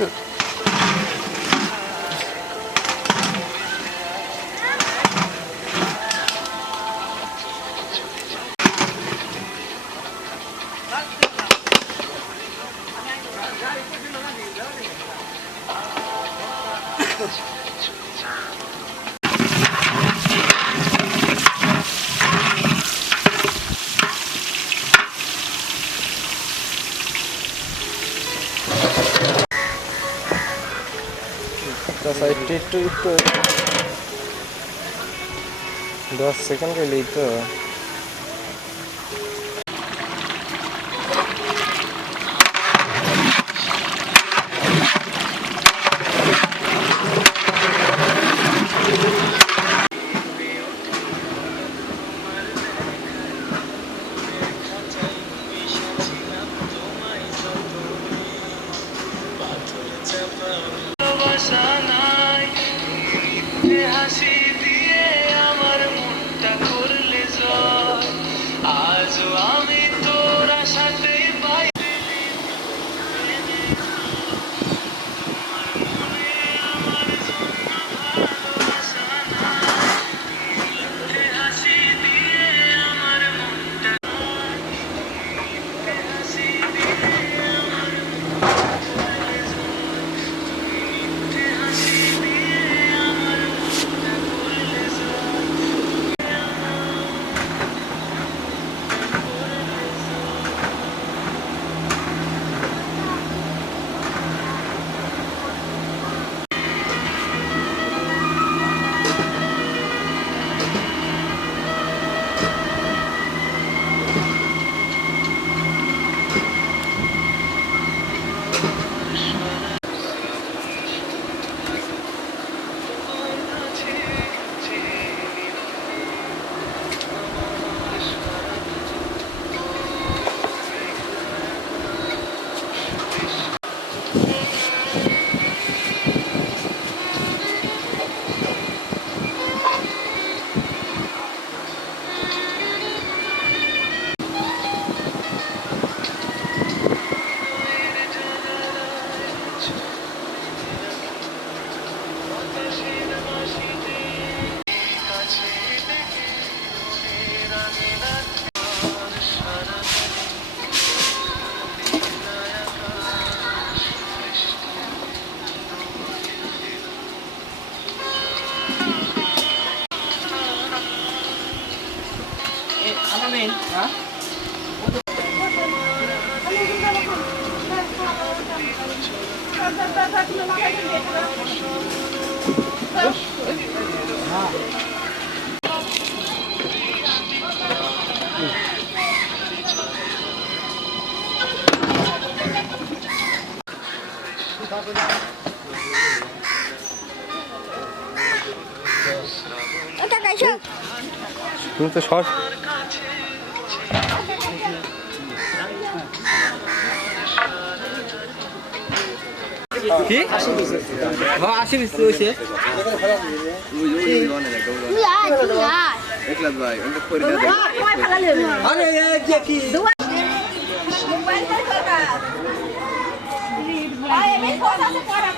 একটু 10 সেকেন্ড গেলেই তো। তুমি তো শর্ট কি 80 পিস হইছে একলা ভাই ওটা করে দাও আরে এই কি মোবাইল করবা আরে আমি ফোন আছে পড়া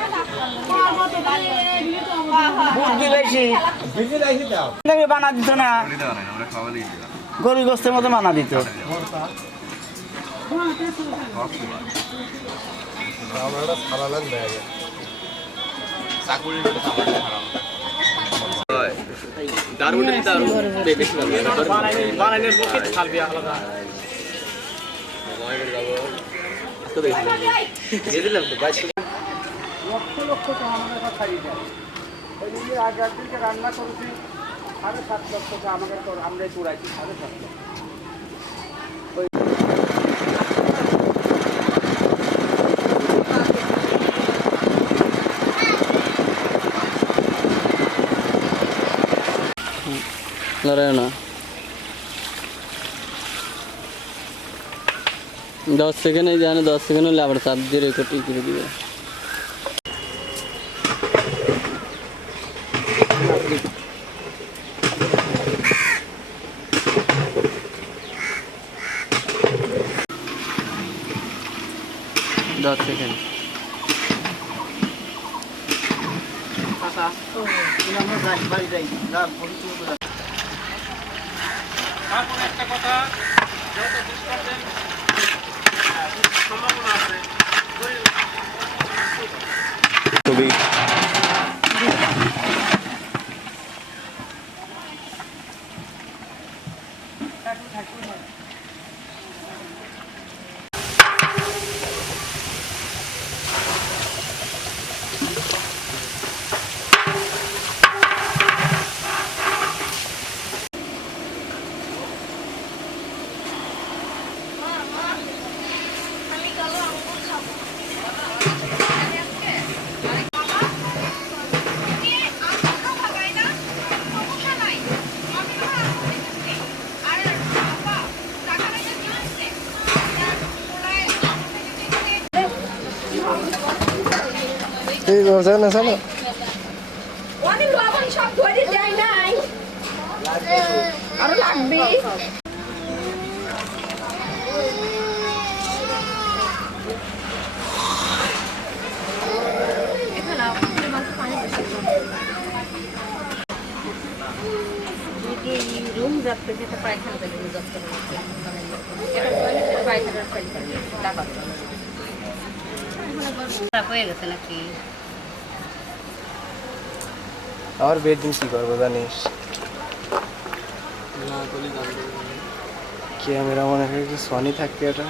বুদ্ধি বেশি বুদ্ধি বেশি দাও তুমি বানা দিত না আমরা খাওয়ালি দিলাম গরু গোস্তের মতো বানা দিত আমারটা সারা লাগ দেয়া যায় চাকুরির মতো খাবার খারাপ হয় দারুণ বেশি লাগে বানাইনের পক্ষে ছালবি আলাদা মনে করে যাব তো দেখি দিয়ে দিলাম তো 22 লক্ষ লক্ষ টাকা আমাদের কাছে খাই যায় ওই যে আগে একদিনকে রান্না করেছি 7.5 লক্ষ টাকা আমাকে তো আমরাই চুরাইছি 7.5 লক্ষ লড়াই না 10 সেকেন্ডে জানে 10 সেকেন্ড হলে আবার চাপ দিয়ে রেকর্ডিং করে দিবে সেকেন্ড ফাঁকা আমরা যাই বাড়ি যাই না তারপরে একটা কথা যত ডিস্টার্বেন্স সম্ভাবনা আছে খুবই চলো চলো অনেক লবণ সব ধরে যায় নাই আরো লাগবে রুম যাচ্ছে যেটা পায়খানা থেকে যাচ্ছে পায়খানার ফাইল টাকা হয়ে গেছে নাকি আর বেদিন কি করবো জানিস ক্যামেরা মনে হয় সোনি থাকবে এটা